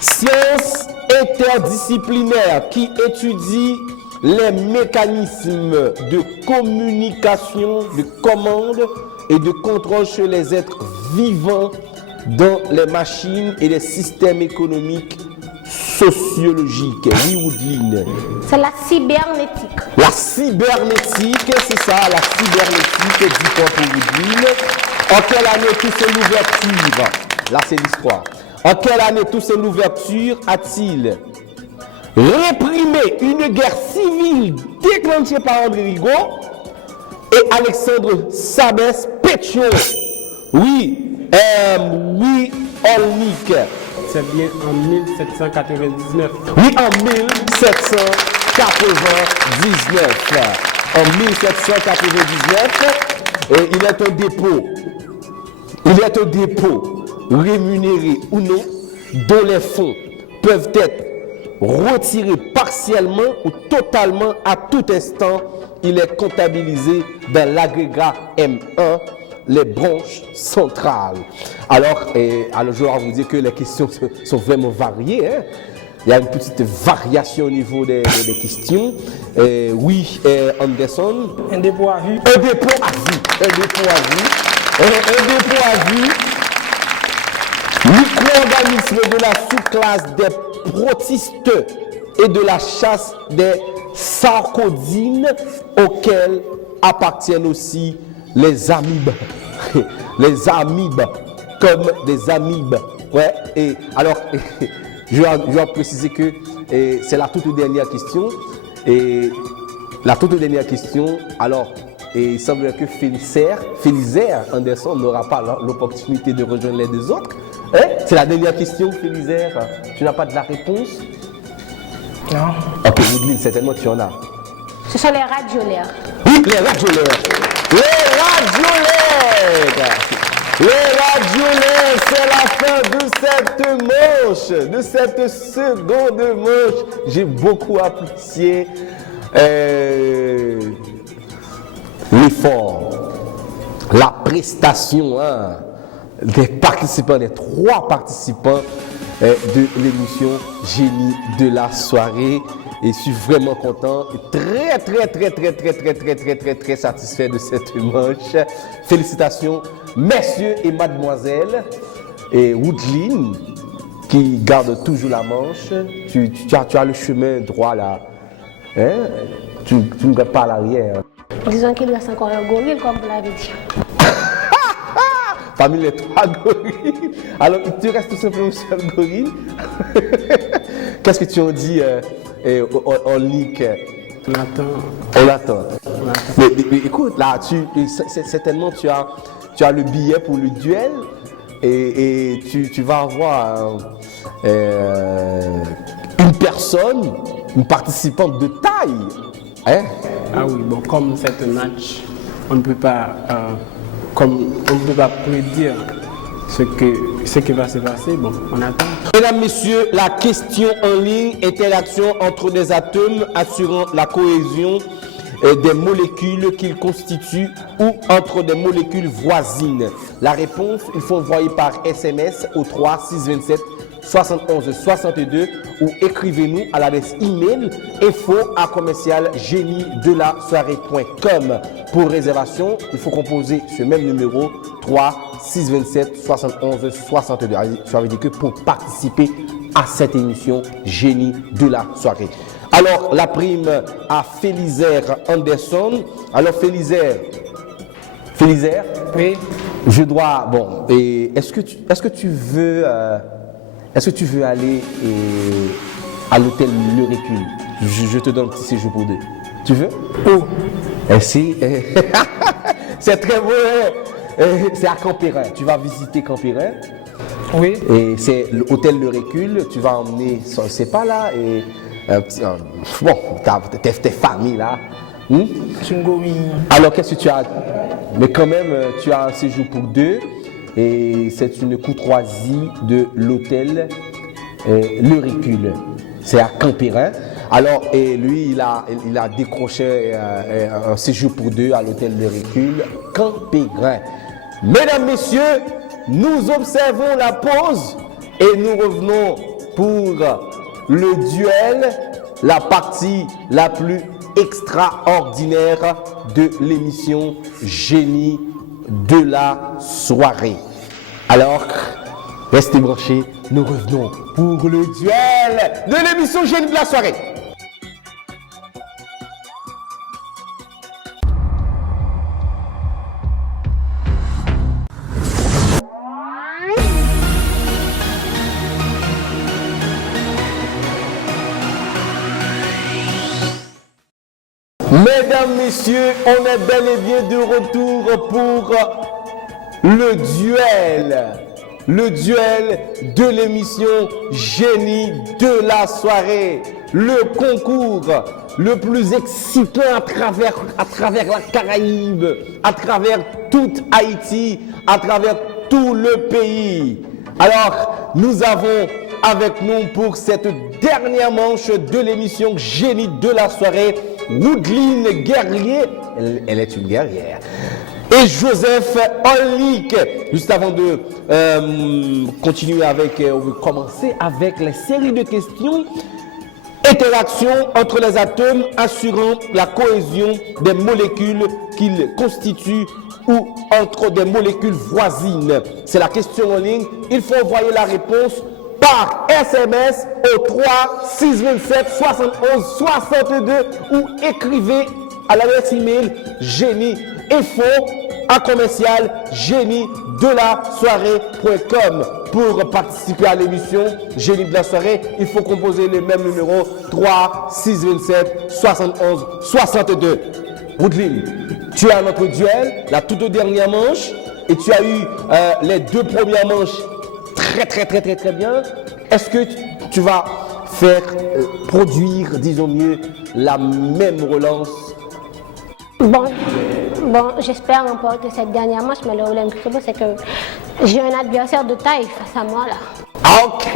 Sciences interdisciplinaires qui étudient les mécanismes de communication, de commande et de contrôle chez les êtres vivants dans les machines et les systèmes économiques sociologiques. Oui, Woodline. C'est la cybernétique. La cybernétique, c'est ça, la cybernétique, 10 points pour Woodline. En quelle année Toussaint Louverture, là c'est l'histoire, en quelle année Toussaint Louverture a-t-il réprimé une guerre civile déclenchée par André Rigaud et Alexandre Sabès Pétion? Oui, oui, Olnik. C'est bien en 1799. Oui, en 1799. En 1799, il est un dépôt. Il est un dépôt rémunéré ou non, dont les fonds peuvent être retirés partiellement ou totalement à tout instant. Il est comptabilisé dans l'agrégat M1, les branches centrales. Alors je vais vous dire que les questions sont vraiment variées. Hein? Il y a une petite variation au niveau des questions. Oui, Anderson. Un dépôt à vue. Un dépôt à vue. Un dépôt à vue. Un dépôt à vue. Micro-organisme de la sous-classe des protistes et de la chasse des sarcodines auxquels appartiennent aussi les amibes. Les amibes, comme des amibes. Ouais, et alors, je vais préciser que c'est la toute dernière question. Et la toute dernière question, alors, il semble que Félisaire Anderson n'aura pas l'opportunité de rejoindre les deux autres. Hein? C'est la dernière question, Félisaire. Tu n'as pas de la réponse? Non. Ok, Woodline, certainement tu en as. Ce sont les radiolaires. Oui, les radiolaires. Les radiolaires. Les radiolaires, c'est la fin de cette manche, de cette seconde manche. J'ai beaucoup apprécié l'effort, la prestation des participants, des 3 participants de l'émission Génie de la soirée. Et je suis vraiment content et très satisfait de cette manche. Félicitations, messieurs et mademoiselles. Et Woodline, qui garde toujours la manche. Tu as le chemin droit là. Hein? Tu ne regardes pas à l'arrière. Disons qu'il reste encore un gorille, comme vous l'avez dit. Parmi les 3 gorilles. Alors, il te reste tout simplement un seul gorille. Qu'est-ce que tu en dis, Olnik? On l'attend. Mais écoute, là, certainement, tu as le billet pour le duel. et tu vas avoir une personne, une participante de taille. Hein? Ah oui, bon, comme c'est un match, on ne peut pas prédire ce qui va se passer. Bon, on attend. Mesdames, messieurs, la question en ligne, interaction entre des atomes assurant la cohésion des molécules qu'ils constituent ou entre des molécules voisines. La réponse, il faut envoyer par SMS au 3 627 71 62 ou écrivez-nous à l'adresse email info@commercialgeniedelasoirée.com. Pour réservation, il faut composer ce même numéro 3 627 71 62. Ça veut dire que pour participer à cette émission Génie de la soirée. Alors, la prime à Félisaire Anderson. Alors, Félisaire, Oui. je dois. Bon, et est-ce que tu veux aller à l'hôtel Le Recul? Je te donne un petit séjour pour deux. Tu veux? Où? Si. C'est très beau. C'est à Campérin. Tu vas visiter Campérin. Oui. Et c'est l'hôtel Le Recul. Tu vas emmener, c'est pas là. Et bon, tes familles là. Alors qu'est-ce que tu as? Mais quand même, tu as un séjour pour deux. Et c'est une courtoisie de l'hôtel Le Recul. C'est à Campérin. Alors, et lui, il a décroché un séjour pour deux à l'hôtel Le Recul, Campérin. Mesdames, messieurs, nous observons la pause et nous revenons pour le duel, la partie la plus extraordinaire de l'émission Génie de la soirée. Alors, restez branchés, nous revenons pour le duel de l'émission Génie de la soirée. Mesdames, messieurs, on est bel et bien de retour pour le duel de l'émission Génie de la soirée, le concours le plus excitant à travers la Caraïbe, à travers toute Haïti, à travers tout le pays. Alors, nous avons avec nous pour cette dernière manche de l'émission Génie de la soirée, Woodline Guerrier, elle est une guerrière, et Joseph Olic. Juste avant de continuer avec, on veut commencer avec les séries de questions. Interaction entre les atomes assurant la cohésion des molécules qu'ils constituent ou entre des molécules voisines. C'est la question en ligne. Il faut envoyer la réponse par SMS au 3 627 71 62 ou écrivez à l'adresse email génie@commercialgeniedelasoirée.com. Pour participer à l'émission Génie de la soirée, il faut composer le même numéro 3 627 71 62. Woodline, tu as notre duel, la toute dernière manche, et tu as eu les deux premières manches très bien. Est-ce que tu vas faire produire, disons mieux, la même relance? Bon, j'espère remporter cette dernière manche, mais le problème c'est que j'ai un adversaire de taille face à moi là. Ok.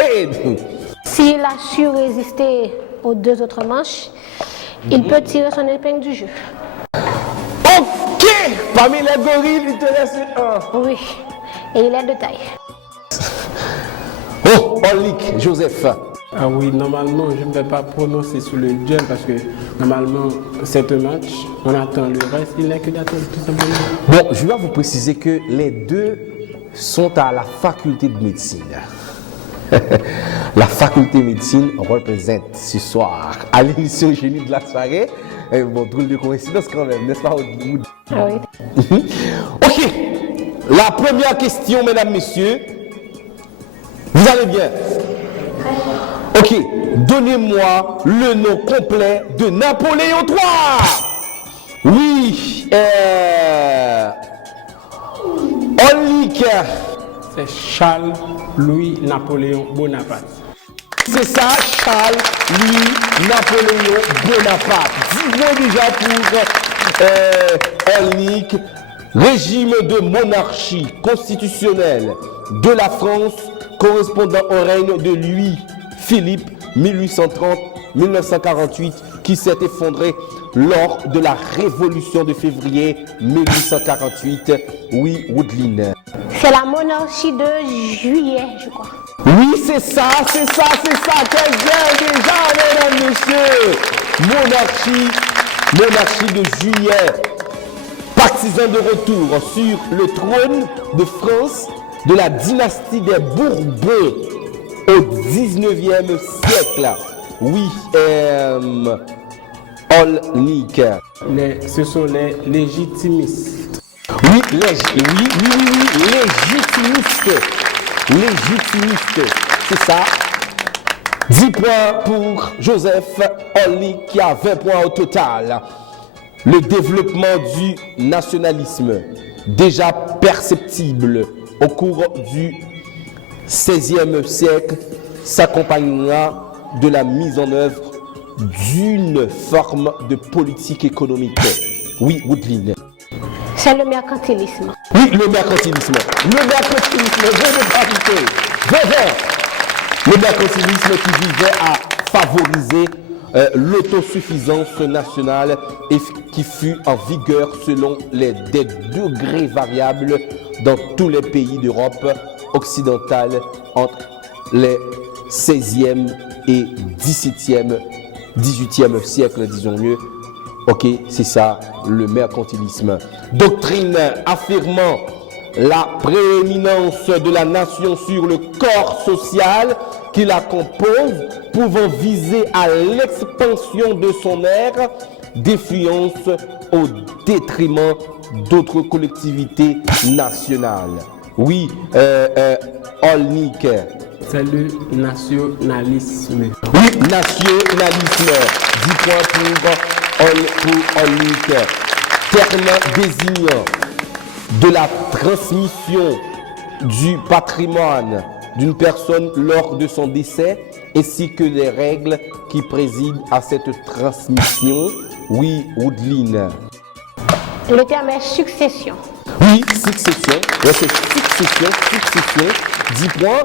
S'il a su résister aux deux autres manches, il peut tirer son épingle du jeu. Ok. Parmi les gorilles, il te laisse un. Oui, et il est de taille. Oh, Olic, Joseph. Ah oui, normalement, je ne vais pas prononcer sur le duel parce que normalement, c'est un match. On attend le reste. Il n'est que d'attendre tout simplement. Bon, je dois vous préciser que les deux sont à la faculté de médecine. La faculté de médecine représente ce soir à l'émission Génie de la soirée. Bon, drôle de coïncidence quand même, n'est-ce pas? Ah oui. Ok, la première question, mesdames, messieurs. Vous allez bien? Ok, donnez-moi le nom complet de Napoléon III. Oui, Olic, c'est Charles-Louis Napoléon Bonaparte. C'est ça, Charles-Louis Napoléon Bonaparte. 10 points déjà pour Olnik. Régime de monarchie constitutionnelle de la France correspondant au règne de Louis-Philippe 1830-1948 qui s'est effondré lors de la Révolution de février 1848. Oui, Woodline. C'est la monarchie de Juillet, je crois. Oui, c'est ça. Quel bien déjà, mesdames, messieurs. Monarchie de Juillet. Partisan de retour sur le trône de France de la dynastie des Bourbons au 19e siècle. Oui, Olnik. Ce sont les légitimistes. Oui, légitimiste, c'est ça. 10 points pour Joseph Olnik qui a 20 points au total. Le développement du nationalisme, déjà perceptible au cours du XVIe siècle, s'accompagnera de la mise en œuvre d'une forme de politique économique. Oui, Woodline. C'est le mercantilisme. Oui, le mercantilisme, je ne pas douter. Le mercantilisme qui visait à favoriser l'autosuffisance nationale et qui fut en vigueur selon des degrés variables dans tous les pays d'Europe occidentale entre les 16e et 18e siècle, disons mieux. Ok, c'est ça, le mercantilisme. Doctrine affirmant la prééminence de la nation sur le corps social qui la compose, pouvant viser à l'expansion de son aire d'influence au détriment d'autres collectivités nationales. Oui, Olnik. C'est le nationalisme. Oui, nationalisme. 10 points pour Olnik. Terme désignant de la transmission du patrimoine d'une personne lors de son décès, ainsi que les règles qui président à cette transmission. Oui, Woodline. Le terme est succession. Oui, succession. Ouais, c'est succession. 10 points.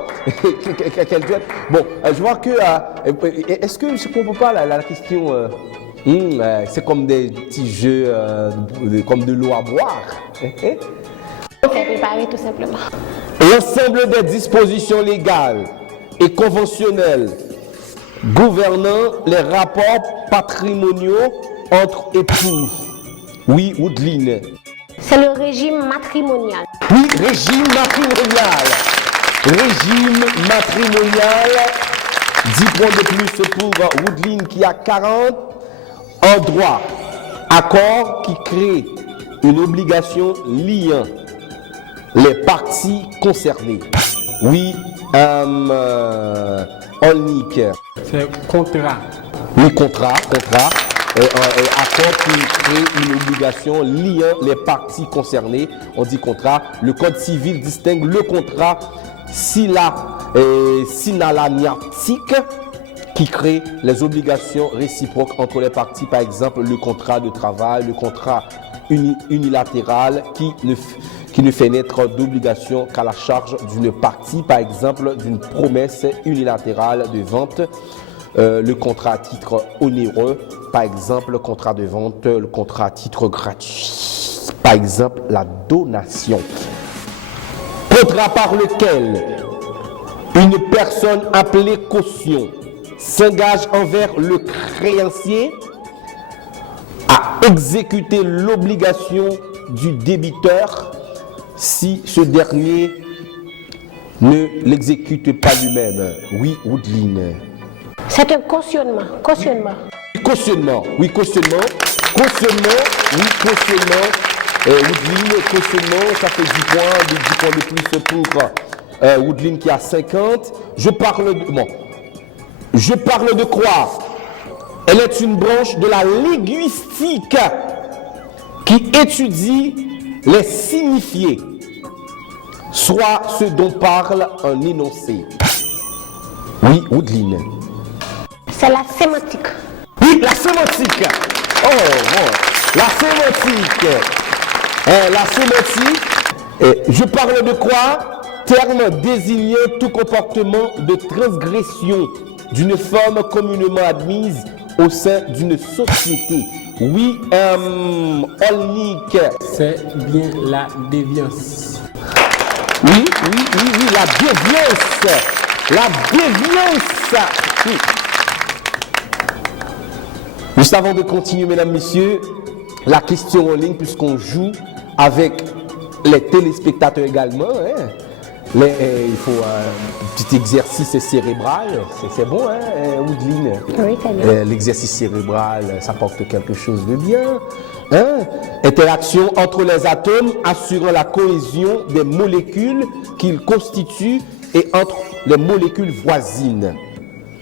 Bon, je vois que... est-ce que je ne comprends pas la question c'est comme des petits jeux, comme de l'eau à boire. C'est préparé tout simplement. L'ensemble des dispositions légales et conventionnelles gouvernant les rapports patrimoniaux entre époux. Oui, Woodline. C'est le régime matrimonial. Oui, régime matrimonial. 10 points de plus pour Woodline qui a 40. En droit, accord qui crée une obligation liant les parties concernées. Oui, Olnik. C'est contrat. Oui, contrat. Accord qui crée une obligation liant les parties concernées. On dit contrat. Le Code civil distingue le contrat synalagnatique qui crée les obligations réciproques entre les parties, par exemple le contrat de travail, le contrat unilatéral qui ne fait naître d'obligation qu'à la charge d'une partie, par exemple d'une promesse unilatérale de vente, le contrat à titre onéreux, par exemple le contrat de vente, le contrat à titre gratuit, par exemple la donation. Contrat par lequel une personne appelée caution s'engage envers le créancier à exécuter l'obligation du débiteur si ce dernier ne l'exécute pas lui-même. Oui, Woodline. C'est un cautionnement. Cautionnement. Woodline, ça fait 10 points de plus pour Woodline qui a 50. Je parle de quoi? Elle est une branche de la linguistique qui étudie les signifiés, soit ce dont parle un énoncé. Oui, Woodline. C'est la sémantique. Oui, la sémantique. Oh, bon. La sémantique. La sémantique. Je parle de quoi? Terme désignant tout comportement de transgression d'une forme communément admise au sein d'une société. Oui, Olnik. C'est bien la déviance. Oui, la déviance. La déviance. Oui. Juste avant de continuer, mesdames, messieurs, la question en ligne, puisqu'on joue avec les téléspectateurs également. Hein. Il faut un petit exercice cérébral. C'est bon, hein, Woodline? Oui, c'est bien. L'exercice cérébral, ça porte quelque chose de bien. Hein? Interaction entre les atomes assurant la cohésion des molécules qu'ils constituent et entre les molécules voisines.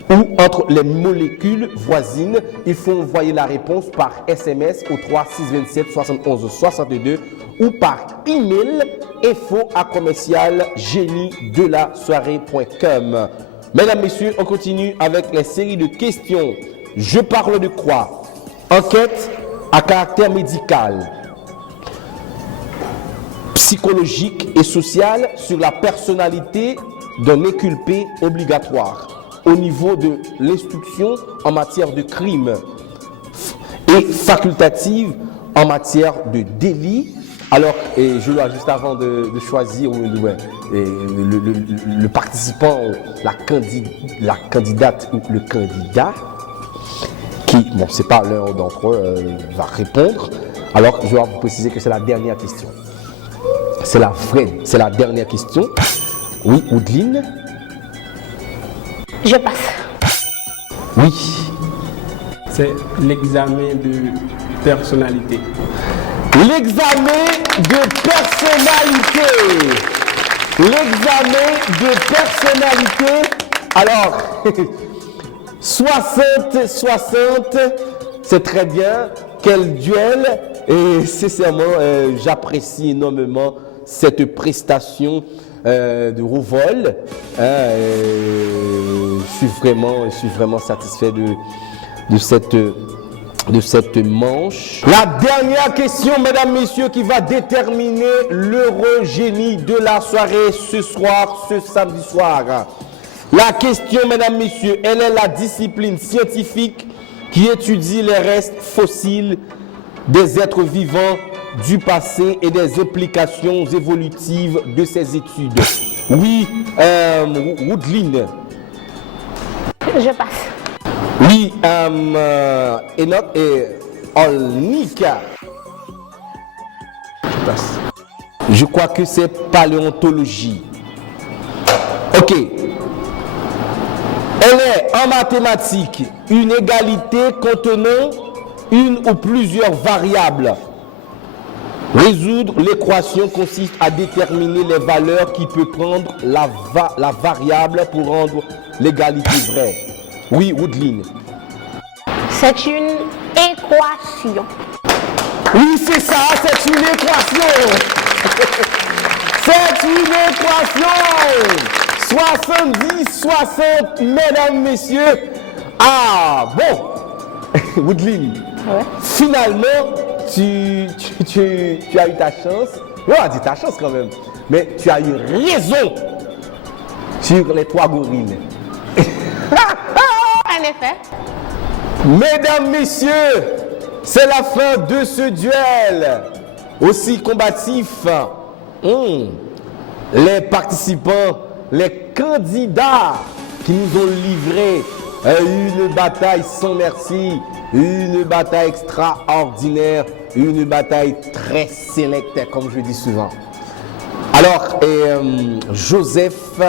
Ou entre les molécules voisines, il faut envoyer la réponse par SMS au 3627 71 62 ou par email info@commercial-génie-de-la-soirée.com. Mesdames, messieurs, on continue avec les séries de questions. Je parle de quoi? Enquête à caractère médical, psychologique et social sur la personnalité d'un inculpé obligatoire au niveau de l'instruction en matière de crime et facultative en matière de délit. Alors, et je dois juste avant de choisir le participant, la candidate ou le candidat, qui, bon, c'est pas l'un d'entre eux, va répondre. Alors, je dois vous préciser que c'est la dernière question. C'est la dernière question. Oui, Woodline? Je passe. Oui. C'est l'examen de personnalité. L'examen de personnalité. L'examen de personnalité. Alors, 60, c'est très bien. Quel duel. Et sincèrement, j'apprécie énormément cette prestation de Rovol. Je suis vraiment satisfait de cette manche. La dernière question, mesdames, messieurs, qui va déterminer l'heureux génie de la soirée ce soir, ce samedi soir. La question, mesdames, messieurs, elle est la discipline scientifique qui étudie les restes fossiles des êtres vivants du passé et des implications évolutives de ces études. Oui, Woodline. Je passe. Oui, Enoch et Olnika. Je passe. Je crois que c'est paléontologie. Ok. Elle est en mathématiques une égalité contenant une ou plusieurs variables. Résoudre l'équation consiste à déterminer les valeurs qui peut prendre la variable pour rendre l'égalité vraie. Oui, Woodline. C'est une équation. Oui, c'est ça, c'est une équation. C'est une équation. 70-60, mesdames, messieurs. Ah, bon. Woodline. Ouais. Finalement, tu as eu ta chance. On a dit ta chance quand même. Mais tu as eu raison sur les 3 gorilles. En effet. Mesdames, messieurs, c'est la fin de ce duel aussi combatif. Les participants, les candidats qui nous ont livré une bataille sans merci, une bataille extraordinaire, une bataille très sélecte, comme je dis souvent. Alors, Joseph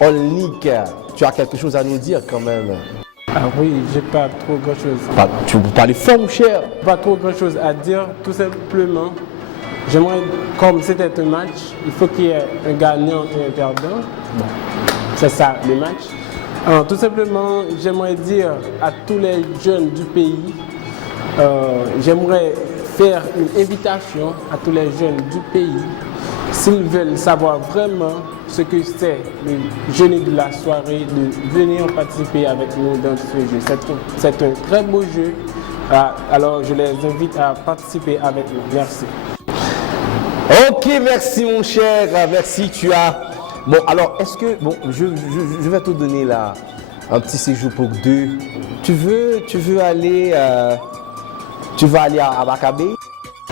Olnik, tu as quelque chose à nous dire quand même? Ah oui, j'ai pas trop grand chose. Tu peux parler fort, mon cher? Pas trop grand chose à dire, tout simplement. J'aimerais, comme c'était un match, il faut qu'il y ait un gagnant et un perdant. Bon, c'est ça le match. Alors, tout simplement, j'aimerais dire à tous les jeunes du pays, j'aimerais faire une invitation à tous les jeunes du pays s'ils veulent savoir vraiment ce que c'est le génie de la soirée, de venir participer avec nous dans ce jeu. C'est un très beau jeu. Alors, je les invite à participer avec nous. Merci. Ok, merci mon cher, merci, tu as... Bon, alors, est-ce que... Bon, je vais te donner là un petit séjour pour 2. Tu veux aller... tu vas aller à Abakabe?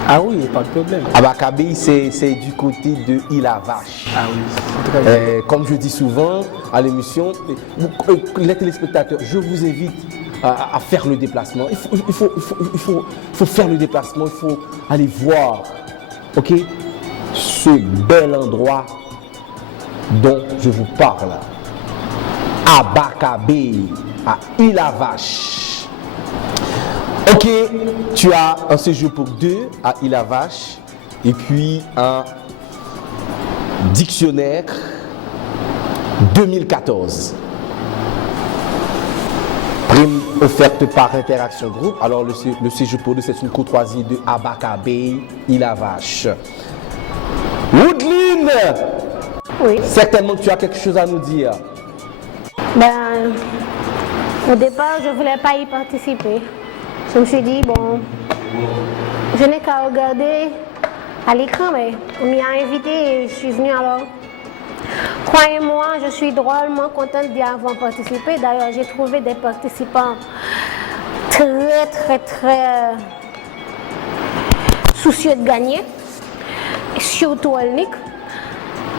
Ah oui, pas de problème. Abakabe, c'est du côté de Île-à-Vache. Ah oui, c'est très bien. Comme je dis souvent à l'émission, les téléspectateurs, je vous invite à faire le déplacement. Il faut faire le déplacement, il faut aller voir, ok, ce bel endroit dont je vous parle. Abakabe, à Île-à-Vache. Ok, tu as un séjour pour 2 à Île-à-Vache et puis un dictionnaire 2014. Prime offerte par Interaction Group. Alors le séjour pour 2, c'est une courtoisie de Abakabe, Île-à-Vache. Woodline, Oui. certainement que tu as quelque chose à nous dire. Ben, au départ, je ne voulais pas y participer. Je me suis dit, bon, je n'ai qu'à regarder à l'écran, mais on m'y a invité et je suis venue alors. Croyez-moi, je suis drôlement contente d'y avoir participé. D'ailleurs, j'ai trouvé des participants très soucieux de gagner, et surtout Olnik.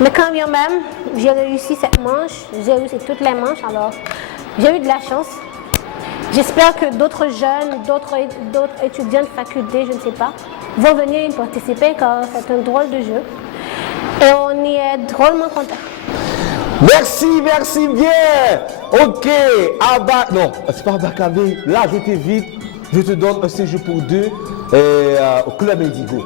Mais quand bien même, j'ai réussi cette manche, j'ai réussi toutes les manches, alors j'ai eu de la chance. J'espère que d'autres jeunes, d'autres étudiants de faculté, je ne sais pas, vont venir y participer car c'est un drôle de jeu. Et on y est drôlement content. Merci bien. Ok, non, c'est pas Abakabe. Là, je t'invite, je te donne un séjour pour 2 au Club Indigo.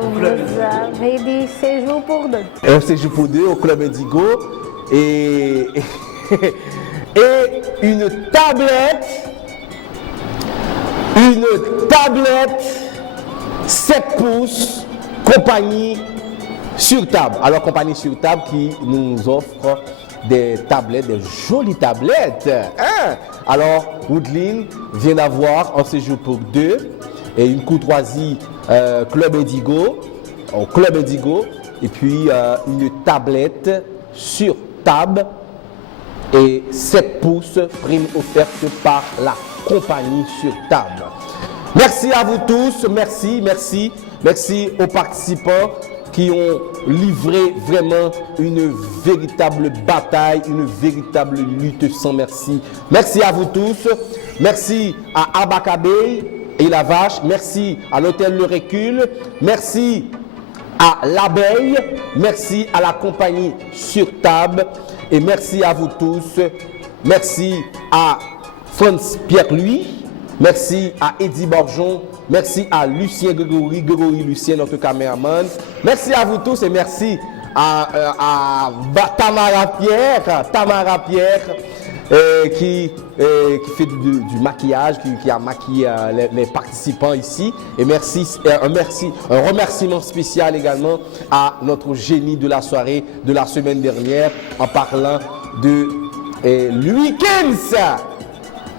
Vous avez dit séjour pour 2. Un séjour pour 2 au Club Indigo et une tablette 7 pouces compagnie sur table. Alors compagnie sur table qui nous offre des tablettes, des jolies tablettes. Hein? Alors Woodline vient d'avoir un séjour pour 2 et une courtoisie Club Indigo, au Club Indigo, et puis une tablette sur table et 7 pouces, prime offerte par la compagnie sur table. Merci à vous tous, merci aux participants qui ont livré vraiment une véritable bataille, une véritable lutte sans merci. Merci à vous tous, merci à Abakabe et la Vache, merci à l'hôtel Le Recul, merci à l'abeille, merci à la compagnie sur table et merci à vous tous, merci à Franz Pierre-Louis, merci à Eddie Borjon, merci à Lucien Grégory Lucien, notre caméraman, merci à vous tous et merci à Tamara Pierre qui fait du maquillage, qui a maquillé les participants ici. Et un remerciement spécial également à notre génie de la soirée de la semaine dernière en parlant de Louis Kens.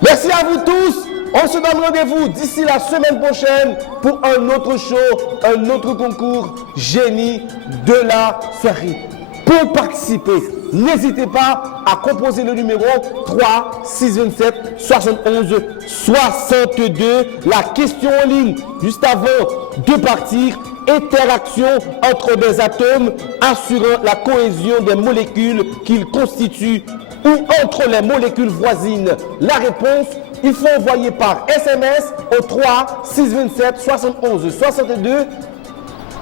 Merci à vous tous. On se donne rendez-vous d'ici la semaine prochaine pour un autre show, un autre concours génie de la soirée. Pour participer, n'hésitez pas à composer le numéro 3 627 71 62. La question en ligne, juste avant de partir, interaction entre des atomes assurant la cohésion des molécules qu'ils constituent ou entre les molécules voisines. La réponse, il faut envoyer par SMS au 3 627 71 62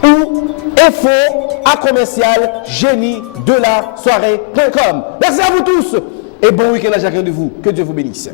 ou info@génie-de-la-soirée.com. Merci à vous tous et bon week-end à chacun de vous. Que Dieu vous bénisse.